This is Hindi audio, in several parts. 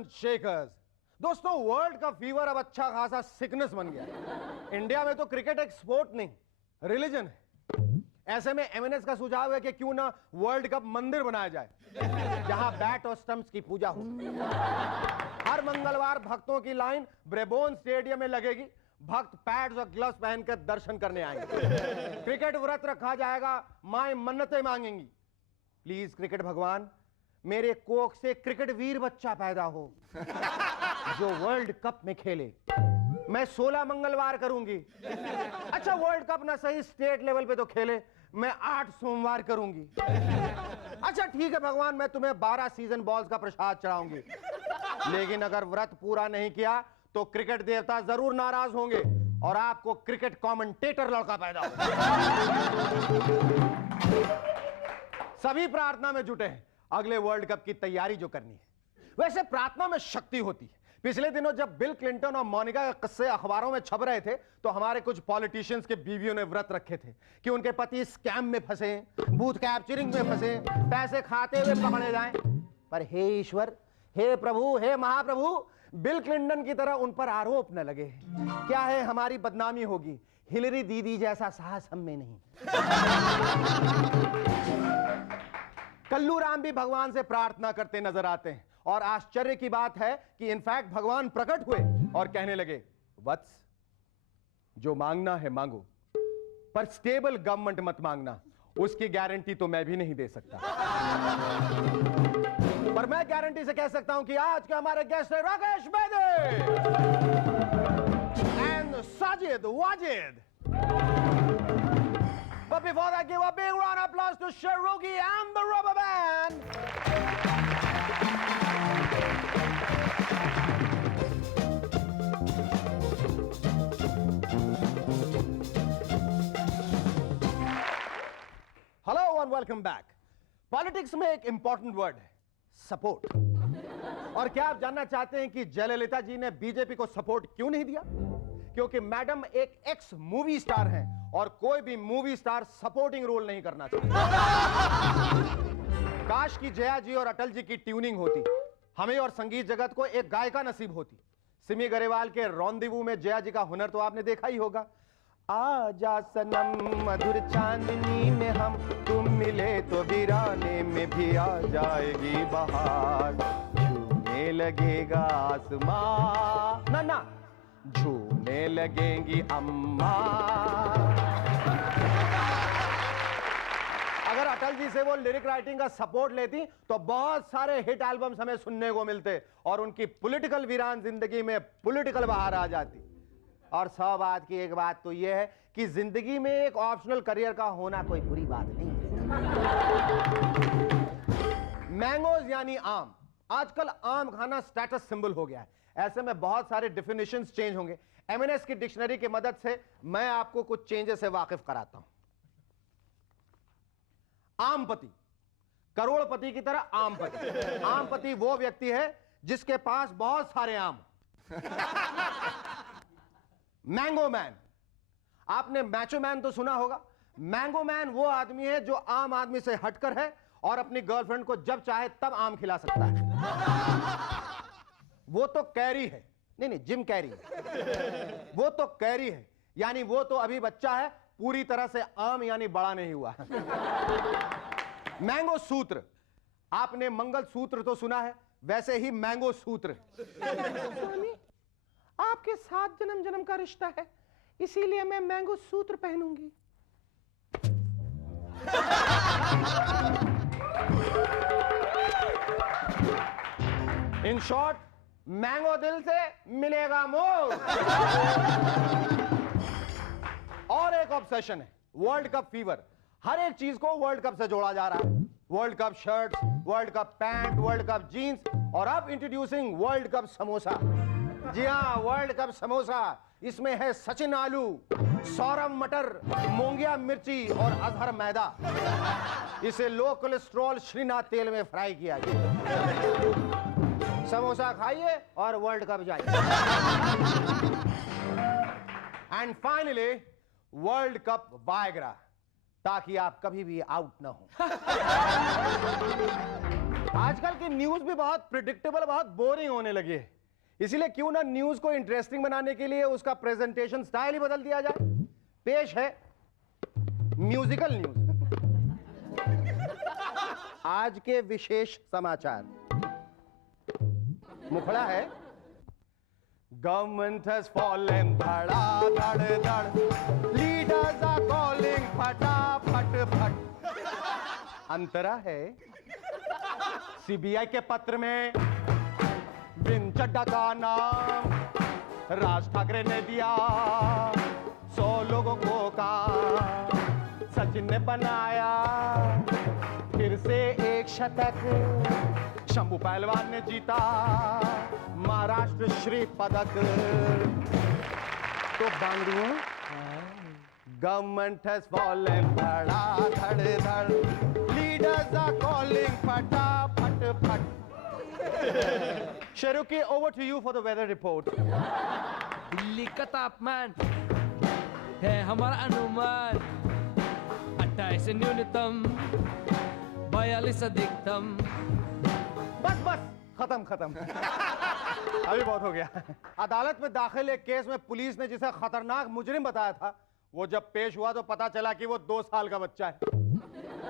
And shakers. दोस्तों, वर्ल्ड कप फीवर अब अच्छा खासा सिकनेस बन गया है। इंडिया में तो क्रिकेट एक स्पोर्ट नहीं, रिलीजन है। ऐसे में एमएनएस का सुझाव है कि क्यों ना वर्ल्ड कप मंदिर बनाया जाए, जहां बैट और स्टंप्स की पूजा हो। हर मंगलवार भक्तों की लाइन ब्रेबोन स्टेडियम में लगेगी। भक्त पैड्स और ग्लव्स पहनकर दर्शन करने आएंगे। क्रिकेट व्रत रखा जाएगा, माएं मन्नतें मांगेंगी। प्लीज क्रिकेट भगवान, मेरे कोख से क्रिकेट वीर बच्चा पैदा हो जो वर्ल्ड कप में खेले। मैं 16 मंगलवार करूंगी। अच्छा, वर्ल्ड कप ना सही, स्टेट लेवल पे तो खेले, मैं 8 सोमवार करूंगी। अच्छा ठीक है भगवान, मैं तुम्हें 12 सीजन बॉल्स का प्रसाद चढ़ाऊंगी। लेकिन अगर व्रत पूरा नहीं किया तो क्रिकेट देवता जरूर नाराज होंगे और आपको क्रिकेट कमेंटेटर लड़का पैदा हो। सभी प्रार्थना में जुटे हैं अगले वर्ल्ड कप की तैयारी जो करनी है। वैसे प्रार्थना में शक्ति होती है। पिछले दिनों जब बिल क्लिंटन और मोनिका के किस्से अखबारों में छप रहे थे तो हमारे कुछ पॉलिटिशियंस के बीवियों ने व्रत रखे थे कि उनके पति स्कैम में फंसे, बूथ कैप्चरिंग में फंसे, पैसे खाते हुए पकड़े जाएं। पर हे ईश्वर, हे प्रभु, हे महाप्रभु, बिल क्लिंटन की तरह उन पर आरोप न लगे। क्या है, हमारी बदनामी होगी। हिलरी दीदी जैसा साहस हम में नहीं। कल्लू राम भी भगवान से प्रार्थना करते नजर आते हैं और आश्चर्य की बात है कि इनफैक्ट भगवान प्रकट हुए और कहने लगे, वत्स, जो मांगना है मांगो, पर स्टेबल गवर्नमेंट मत मांगना, उसकी गारंटी तो मैं भी नहीं दे सकता। पर मैं गारंटी से कह सकता हूं कि आज के हमारे गेस्ट है Rakesh Bede and Sajid Wajid. But before that, give a big round of applause to Sharugi and the Rubber Band. Hello and welcome back. Pॉलिटिक्स में एक इंपॉर्टेंट वर्ड है, सपोर्ट। और क्या आप जानना चाहते हैं कि जयललिता जी ने बीजेपी को सपोर्ट क्यों नहीं दिया? क्योंकि मैडम एक एक्स मूवी स्टार हैं और कोई भी मूवी स्टार सपोर्टिंग रोल नहीं करना चाहता। काश की जया जी और अटल जी की ट्यूनिंग होती, हमें और संगीत जगत को एक गायिका नसीब होती। सिमी गरेवाल के रॉन्डेवू में जया जी का हुनर तो आपने देखा ही होगा। आजा सनम मधुर चांदनी में हम, तुम मिले तो वीराने में भी आ जाएगी बहार, झूमने लगेगा आसमां, ना ना, झूमने लगेंगी अम्मा। अगर अटल जी से वो लिरिक राइटिंग का सपोर्ट लेती तो बहुत सारे हिट एल्बम्स हमें सुनने को मिलते और उनकी पॉलिटिकल वीरान जिंदगी में पॉलिटिकल बहार आ जाती। और 100 बात की एक बात तो यह है कि जिंदगी में एक ऑप्शनल करियर का होना कोई बुरी बात नहीं है। मैंगोज यानी आम। आजकल आम खाना स्टेटस सिंबल हो गया है। ऐसे में बहुत सारे डिफिनेशंस चेंज होंगे। एमएनएस की डिक्शनरी की मदद से मैं आपको कुछ चेंजेस से वाकिफ कराता हूं। आमपति, करोड़पति की तरह आमपति। आमपति वो व्यक्ति है जिसके पास बहुत सारे आम। मैंगो मैन, आपने मैचो मैन तो सुना होगा। मैंगो मैन वो आदमी है जो आम आदमी से हटकर है और अपनी गर्लफ्रेंड को जब चाहे तब आम खिला सकता है। वो तो कैरी है, नहीं जिम कैरी, वो तो कैरी है, यानी वो तो अभी बच्चा है, पूरी तरह से आम यानी बड़ा नहीं हुआ। मैंगो सूत्र, आपने मंगल सूत्र तो सुना है, वैसे ही मैंगो सूत्र। स्वामी, आपके साथ जन्म जन्म का रिश्ता है, इसीलिए मैं मैंगो सूत्र पहनूंगी। इन शॉर्ट, मैंगो दिल से मिलेगा मोह। और एक ऑब्सेशन है, वर्ल्ड कप फीवर। हर एक चीज को वर्ल्ड कप से जोड़ा जा रहा है। World Cup shirts, World Cup pants, World Cup jeans और अब इंट्रोड्यूसिंग वर्ल्ड कप समोसा। जी हां, वर्ल्ड कप समोसा। इसमें है सचिन आलू, सौरभ मटर, मोंगिया मिर्ची और अजहर मैदा। इसे लो कोलेस्ट्रॉल श्रीनाथ तेल में फ्राई किया गया। समोसा खाइए और वर्ल्ड कप जाइए। And finally world cup Viagra, ताकि आप कभी भी आउट ना हो। आजकल की न्यूज भी बहुत प्रिडिक्टेबल, बहुत बोरिंग होने लगी है। इसीलिए क्यों ना न्यूज को इंटरेस्टिंग बनाने के लिए उसका प्रेजेंटेशन स्टाइल ही बदल दिया जाए। पेश है म्यूजिकल न्यूज। आज के विशेष समाचार। मुखड़ा है गवर्नमेंट हैज फॉलन धड़ाधड़ धड़, लीडर्स आर कॉलिंग फटाफट फट। अंतरा है सीबीआई के पत्र में विन चड्डा का नाम राज ठाकरे ने दिया, 100 लोगों को काम सचिन ने बनाया, फिर से एक शतक शंभू पहलवान ने जीता, महाराष्ट्र श्री पदक। तो बांगड़ू गवर्नमेंट हैज फॉलन धड़ाधड़ धड़, लीडर्स आर कॉलिंग फटाफट फट। शेरुकी, over to you for the weather report. Delhi का तापमान है हमारा अनुमान 28 न्यूनतम 42 अधिकतम। बस बस खत्म खत्म। अभी बहुत हो गया। अदालत में दाखिल एक केस में पुलिस ने जिसे खतरनाक मुजरिम बताया था, वो जब पेश हुआ तो पता चला कि वो 2 साल का बच्चा है।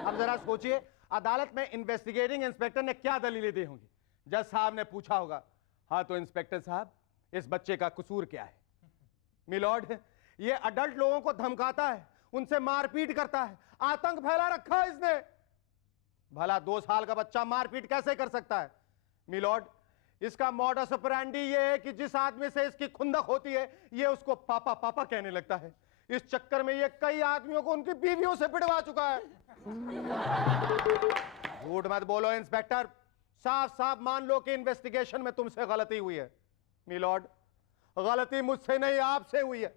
अब जरा सोचिए, अदालत में इन्वेस्टिगेटिंग इंस्पेक्टर ने क्या दलीलें दी होंगी। जज साहब ने पूछा होगा, हाँ तो इंस्पेक्टर साहब इस बच्चे का कसूर क्या है? मिलॉर्ड, ये अडल्ट लोगों को धमकाता है, उनसे मारपीट करता है, आतंक फैला रखा है इसने। भला 2 साल का बच्चा मारपीट कैसे कर सकता है? मिलॉर्ड, इसका मॉडस ऑपरेंडी ये है कि जिस आदमी से इसकी खुंदक होती है, ये उसको पापा पापा कहने लगता है। इस चक्कर में ये कई आदमियों को उनकी बीवियों से पिटवा चुका है। झूठ मत बोलो इंस्पेक्टर, साफ साफ मान लो कि इन्वेस्टिगेशन में तुमसे गलती हुई है। मिलॉर्ड, गलती मुझसे नहीं आपसे हुई है।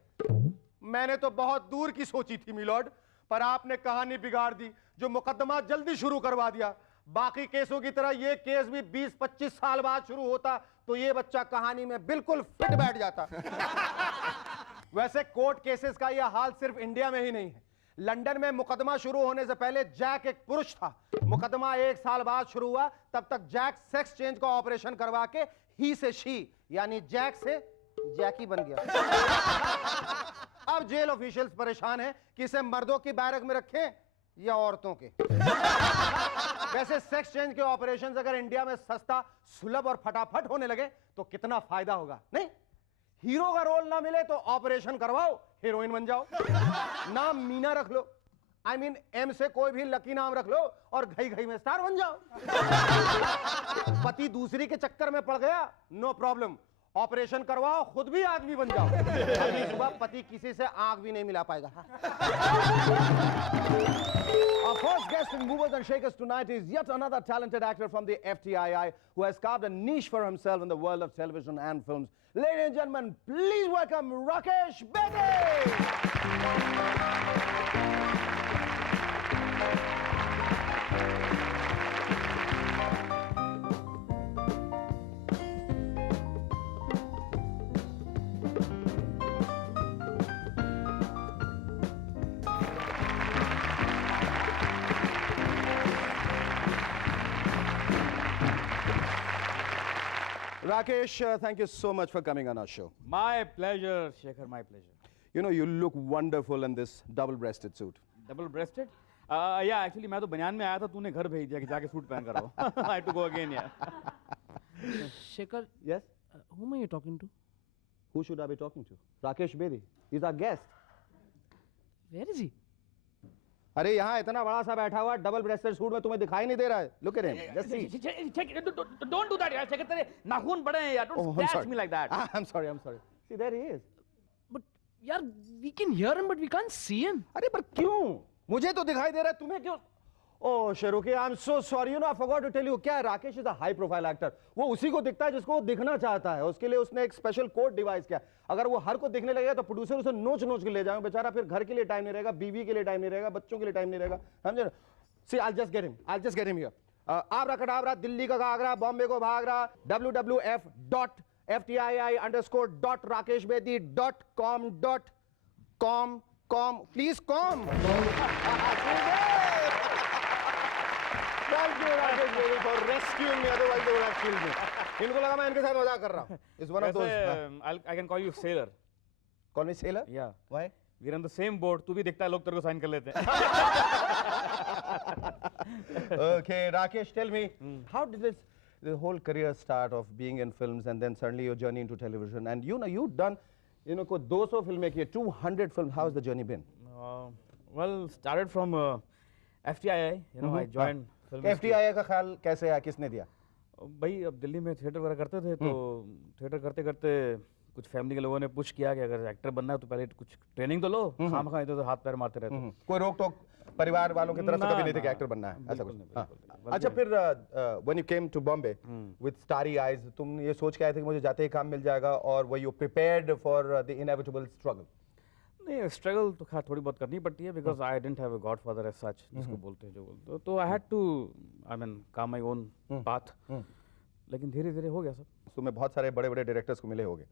मैंने तो बहुत दूर की सोची थी मिलॉर्ड, पर आपने कहानी बिगाड़ दी, जो मुकदमा जल्दी शुरू करवा दिया। बाकी केसों की तरह ये केस भी 20-25 साल बाद शुरू होता तो ये बच्चा कहानी में बिल्कुल फिट बैठ जाता। वैसे कोर्ट केसेस का यह हाल सिर्फ इंडिया में ही नहीं है। लंदन में मुकदमा शुरू होने से पहले जैक एक पुरुष था। मुकदमा 1 साल बाद शुरू हुआ, तब तक जैक सेक्स चेंज का ऑपरेशन करवा के ही से शी यानी जैक से जैकी बन गया। अब जेल ऑफिशियल्स परेशान हैं कि इसे मर्दों की बैरक में रखें या औरतों के। वैसे सेक्स चेंज के ऑपरेशंस अगर इंडिया में सस्ता, सुलभ और फटाफट होने लगे तो कितना फायदा होगा। नहीं, हीरो का रोल ना मिले तो ऑपरेशन करवाओ, हीरोइन बन जाओ। नाम मीना रख लो, I mean एम से कोई भी लकी नाम रख लो और घई घई में स्टार बन जाओ। पति दूसरी के चक्कर में पड़ गया, नो प्रॉब्लम, ऑपरेशन करवाओ, खुद भी आदमी बन जाओ। अगली सुबह पति किसी से आंख भी नहीं मिला पाएगा। Our first guest in Movers and Shakers tonight is yet another talented actor from the FTII who has carved a niche for himself in the world of television and films. Ladies and gentlemen, please welcome Rakesh Bedi. Rakesh, thank you so much for coming on our show. My pleasure, Shekhar, my pleasure. You know, you look wonderful in this double-breasted suit. Double breasted? Yeah, actually मैं तो बनियान में आया था, तूने घर भेज दिया कि जाके सूट पहन कर आओ. I had to go again, yeah. Shekhar, Yes? whom are you talking to? Who should I be talking to? Rakesh Bedi. He's our guest. Where is he? अरे यहाँ इतना बड़ा सा बैठा हुआ डबल ब्रेस्टेड सूट में तुम्हें दिखाई नहीं दे रहा है. Look at him. Just see. Don't do that, यार. Shekhar, तेरे नाखून बड़े हैं यार. Don't scratch me like that. I'm sorry. See, there he is. But, yaar, we can hear him, but we can't see him. अरे पर क्यों? मुझे तो दिखाई दे रहा है, तुम्हें क्यों? Oh, Sheruki, I'm so sorry. You know, I forgot to tell you. क्या है, Rakesh is a high profile actor. वो उसी को दिखता है जिसको वो दिखना चाहता है. उसके लिए उसने एक स्पेशल कोड डिवाइस किया. अगर वो हर को दिखने लगेगा तो प्रोड्यूसर उसे नोच के ले जाएगा. बेचारा फिर घर के लिए टाइम नहीं रहेगा, बीवी के लिए टाइम नहीं रहेगा, बच्चों के लिए टाइम नहीं रहेगा. समझे? See, I'll just get him here. आबरा दिल्ली का घाघरा, बॉम्बे को भागरा, www.ftii_rakeshbedi.com. Please come. Thank you, Rakesh baby, for rescuing me. Otherwise, they would have killed me. इनको लगा मैं इनके साथ मजाक कर रहा हूँ. It's one of those. I can call you sailor. Call me sailor? Yeah. Why? We're on the same boat. तू भी दिखता है लोग तेरे को साइन कर लेते हैं. Okay, Rakesh, tell me, how did the whole career start of being in films and then suddenly your journey into television? And you've done, को 200 फिल्में की, 200 films. How has the journey been? Well, started from FTII. I joined film. FTII का ख्याल कैसे आया, किसने दिया? भाई अब दिल्ली में थिएटर वगैरह करते थे तो थिएटर करते करते कुछ फैमिली के लोगों ने पुश किया कि अगर एक्टर बनना है तो पहले कुछ ट्रेनिंग तो लो, खामखा इधर तो हाथ पैर मारते रहते हो. कोई रोक टोक परिवार वालों की तरफ से कभी नहीं थे कि एक्टर बनना है, ऐसा कुछ? अच्छा, फिर when you came to Bombay with starry eyes, तुम ये सोच के आए थे कि मुझे जाते ही काम मिल जाएगा, और were you prepared for the inevitable struggle? नहीं, स्ट्रगल तो खैर थोड़ी बहुत करनी पड़ती है because I didn't have a godfather as such, जिसको बोलते हैं जो बोलते हो, तो I had to carve my own path. लेकिन धीरे धीरे हो गया सब. तुम्हें बहुत सारे बड़े बड़े डायरेक्टर्स को मिले होंगे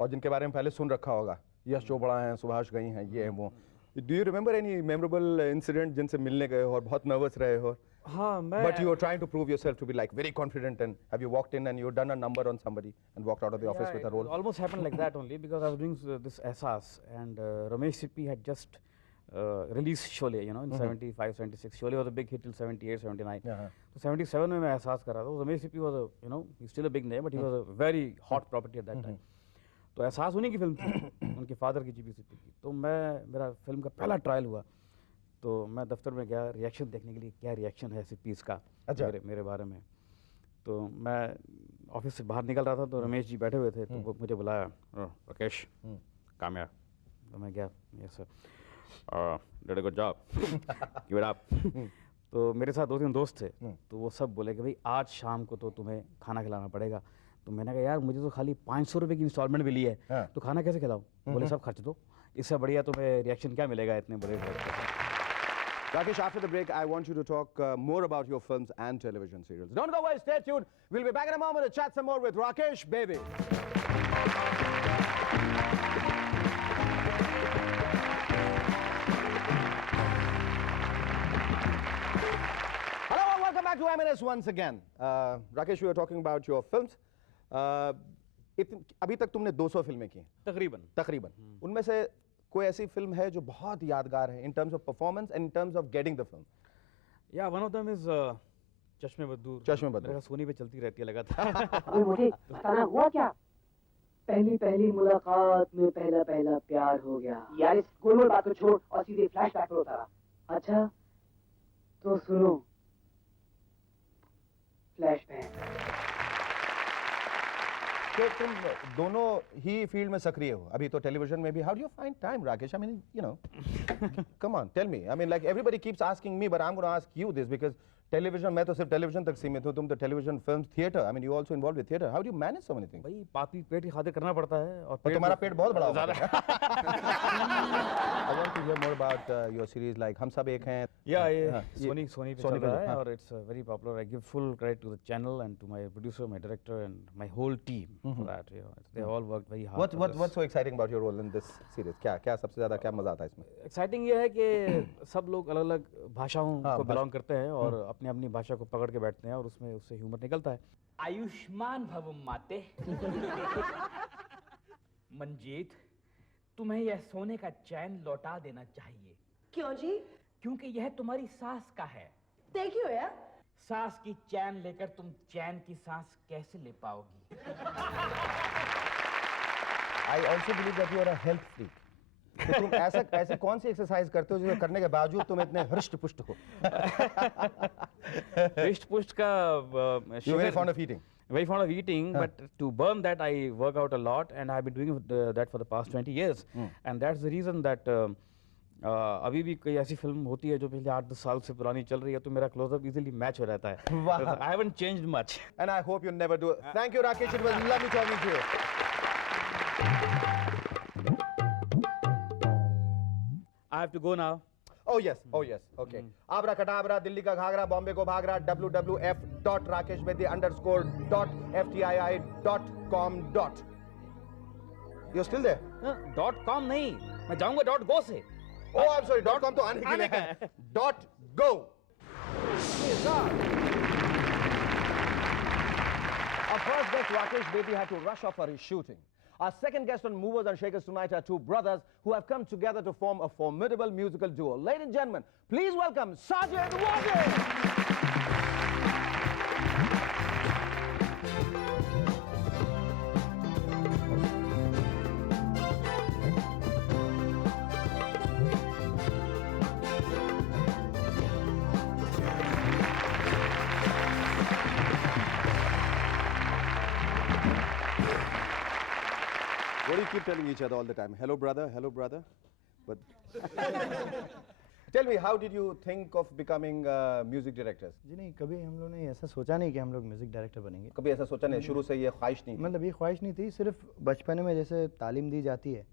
और जिनके बारे में पहले सुन रखा होगा, यश चोपड़ा हैं, सुभाष घई हैं, ये हैं वो. Do you remember any memorable incident जिनसे मिलने गए हो और बहुत नर्वस रहे हो? हाँ, मैं But you were trying to prove yourself to be like very confident, and have you walked in and you done a number on somebody and walked out of the office with a role? It almost happened like that only because I was doing this Ehsaas and Ramesh Sippy had just released Sholay, in 75, 76. Sholay was a big hit till 78, 79. So 77 में मैं Ehsaas कर रहा था. Ramesh Sippy was he's still a big name, but he was a very hot property at that time. तो Ehsaas उन्हीं की फिल्म थी, उनके फादर की जीपी सिप्पी की. तो मेरा फिल्म का पहला ट्रायल हुआ, तो मैं दफ्तर में गया रिएक्शन देखने के लिए, क्या रिएक्शन है सिप्पीज़ का मेरे बारे में. तो मैं ऑफिस से बाहर निकल रहा था तो रमेश जी बैठे हुए थे, तो वो मुझे बुलाया, राकेश कामयाब. तो मैं गया, yes sir, did a good job, give it up. तो मेरे साथ 2-3 दोस्त थे, तो वो सब बोले कि भाई आज शाम को तो तुम्हें खाना खिलाना पड़ेगा. तो मैंने कहा यार मुझे तो खाली 500 रुपये की इंस्टॉलमेंट मिली है, तो खाना कैसे खिलाऊं? बोले सब खर्च दो, इससे बढ़िया तुम्हें रिएक्शन क्या मिलेगा इतने बड़े. Rakesh, after the break, I want you to talk more about your films and television serials. Don't go away, stay tuned. We'll be back in a moment to chat some more with Rakesh, baby. Hello and welcome back to M&S once again. Rakesh, we were talking about your films. अभी तक तुमने 200 फिल्में की तकरीबन. उनमें से कोई ऐसी फिल्म है जो बहुत यादगार है in terms of performance and in terms of getting the film? Yeah, one of them is चश्मे बद्दूर. मेरे सोनी पे चलती रहती है लगातार. अबे मुझे बताना हुआ क्या? पहली मुलाकात में पहला प्यार हो गया. यार इस गोल बात को छोड़ और सीधे फ्लैशबैक पर उतारा. अच्छा तो सुनो, फ्लैशबैक. तो तुम दोनों ही फील्ड में सक्रिय हो अभी तो टेलीविजन में भी. How do you find time, Rakesh? I mean come on, tell me. I mean like everybody keeps asking me, but I am gonna ask you this because television, मैं तो सिर्फ टेलीविजन तक सीमित हूं, तुम तो television, film, theatre, I mean you also involve with theatre. How do you manage so many things? भाई पापी पेट की खातिर करना पड़ता है, और तुम्हारा पेट बहुत बड़ा होगा. I want to hear more about your series like हम सब एक हैं. या ये सोनी पे चल रहा है और it's very popular. I give full credit to the channel and to my producer, my director and my whole team for that. They all worked very hard. What's so exciting about your role in this series? क्या सबसे ज्यादा क्या मजा आता है इसमें? एक्साइटिंग ये है कि सब लोग अलग-अलग भाषाओं को बिलोंग करते हैं और अपनी भाषा को पकड़ के बैठते हैं और उससे ह्यूमर निकलता है. आयुष्मान भव माते. मंजीत, तुम्हें यह सोने का चैन लौटा देना चाहिए. क्यों जी? क्योंकि यह तुम्हारी सास का है. देखियो यार, सास की चैन लेकर तुम चैन की सांस कैसे ले पाओगी? I also believe that you are a health freak. तो तुम ऐसे कौन सी एक्सरसाइज करते हो जिसे करने के बावजूद तुम इतने हृष्ट पुष्ट हो? हृष्ट पुष्ट का You're very fond of eating. Very fond of eating, but to burn that I work out a lot and I've been doing that for the past 20 years. And that's the reason that अभी भी कोई ऐसी फिल्म होती है जो पिछले 8-10 साल से पुरानी चल रही है तो मेरा क्लोजअप इजीली मैच हो रहता है. I haven't changed much. And I hope you never do. Thank you, Rakesh. It was lovely talking to you. I have to go now. Oh yes. Okay. Abra kadabra, Delhi ka ghagra, Bombay ko bhagra, wwf.rakeshbedi_.ftii.com. You're still there? .com नहीं, मैं जाऊंगा .go से. Oh, I'm sorry. .com तो आने के लिए है. .go. Our first guest, Rakesh Beti, had to rush off for his shooting. Our second guest on Movers and Shakers tonight are two brothers who have come together to form a formidable musical duo. Ladies and gentlemen, please welcome Sajid Wajid. What do you keep telling each other all the time? Hello, brother. Hello, brother. But tell me, how did you think of becoming music directors? जी नहीं, कभी हम लोग ने ऐसा सोचा नहीं कि हम लोग म्यूज़िक डायरेक्टर बनेंगे। कभी ऐसा सोचा नहीं, शुरू से ये ख्वाहिश नहीं थी? मतलब ये ख्वाहिश नहीं थी, सिर्फ बचपन में जैसे तालीम दी जाती है,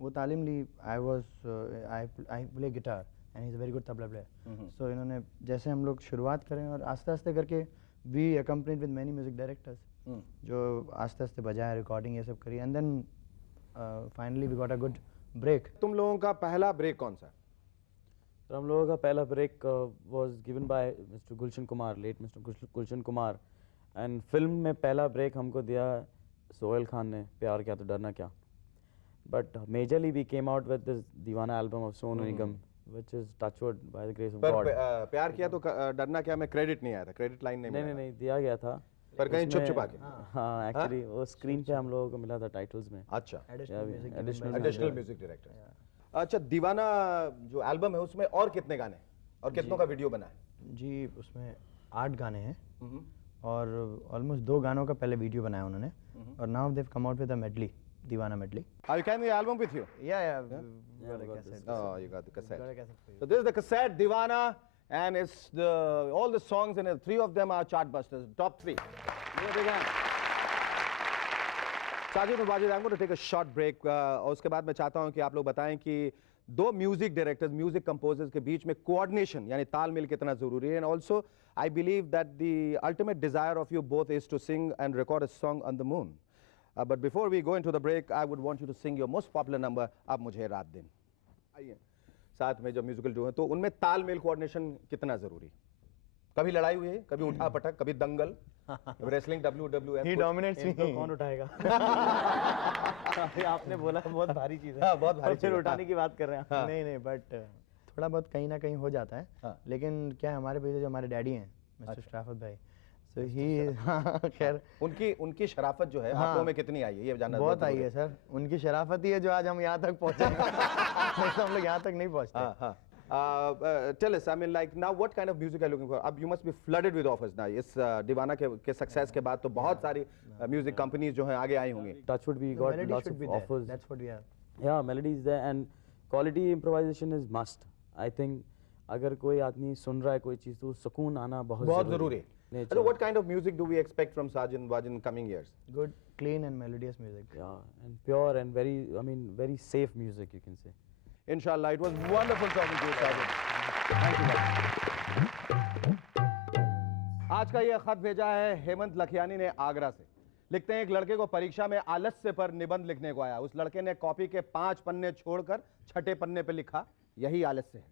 वो तालीम ली। I play guitar and he is very good tabla player. So इन्होंने जैसे हम लोग शुरुआत करें और आस्ते आस्ते करके we accompanied with many music directors, जो आस्ते आस्ते बजाए, रिकॉर्डिंग ये सब करी, and then finally we got a good break. तुम लोगों का पहला ब्रेक कौन सा? तो हम लोगों का पहला break was given by mister Gulshan Kumar, late mister Gulshan Kumar, and film में पहला ब्रेक हमको दिया सोहेल खान ने, प्यार क्या तो डरना क्या। But majorly we came out with this Deewana album of Sonu Nigam, which is touchwood by the grace of God. प्यार किया तो डरना क्या में क्रेडिट नहीं आया था, क्रेडिट लाइन नहीं मिला? नहीं दिया गया था, पर कहीं छुप छुपा के। हाँ एक्चुअली वो स्क्रीन पे हम लोगों को मिला था टाइटल्स में। अच्छा, एडिशनल एडिशनल म्यूजिक डायरेक्टर। अच्छा, दीवाना जो एल्बम है उसमें और कितने गाने और कितनों का वीडियो बना है? जी उसमें 8 गाने हैं और ऑलमोस्ट 2 गानों का पहले वीडियो बनाया उन्होंने, और now they come out with a medley, Deewana medley. Are you carrying the album with you? Yeah, Oh, you got the cassette. So this is the cassette Divana, and it's all the songs in it. 3 of them are chart busters, top 3. Give a big hand. Sajid and Wajid, I'm going to take a short break. और उसके बाद मैं चाहता हूँ कि आप लोग बताएं कि 2 म्यूजिक डायरेक्टर्स, म्यूजिक कंपोजर्स के बीच में कोऑर्डिनेशन यानी तालमेल कितना जरूरी है, and also I believe that the ultimate desire of you both is to sing and record a song on the moon. But before we go into the break, I would want you to sing your most popular number, अब मुझे रात दिन. आइए, साथ में जब म्यूजिकल जो है तो उनमें तालमेल कोऑर्डिनेशन कितना जरूरी? कभी लड़ाई हुई है, कभी उठा पटक, कभी दंगल, रेसलिंग, WWF? ही डोमिनेट्स मी। कौन उठाएगा? आपने बोला बहुत भारी चीज़ है। हाँ, बहुत भारी फिर चीज़ है। उठाने की बात कर रहे हैं। हाँ। नहीं बट थोड़ा बहुत कहीं ना कहीं हो जाता है। हाँ। लेकिन क्या है, हमारे पीछे जो हमारे डैडी हैं मिस्टर शराफत भाई, सो ही खैर उनकी शराफत जो है आप लोगों में कितनी आई है ये जानना बहुत आई है सर। उनकी शराफत ही है जो आज हम यहाँ तक पहुँचे। नहीं तो हम लोग यहाँ तक नहीं पहुँचते। Tell us, I mean, like now, what kind of music are you looking for? अब you must be flooded with offers now. इस दीवाना के सक्सेस के बाद तो बहुत सारी म्यूजिक कंपनीज जो हैं आगे आई होंगी. Touchwood, we got lots of offers. That's what we have. Yeah, melody is there and quality improvisation is must. I think अगर कोई आदमी सुन रहा है कोई चीज़ तो सुकून आना बहुत जरूरी है. So what kind of music do we expect from Sajid and Wajid in coming years? Good, clean and melodious music. Yeah, and pure and very safe music, you can say. Inshallah, it was wonderful talking to you, Sajid. Thank you. आज का ये खत भेजा है हेमंत लखियानी ने आगरा से. लिखते हैं, एक लड़के को परीक्षा में आलस्य पर निबंध लिखने को आया. उस लड़के ने कॉपी के 5 पन्ने छोड़कर 6ठे पन्ने पे लिखा, यही आलस्य है.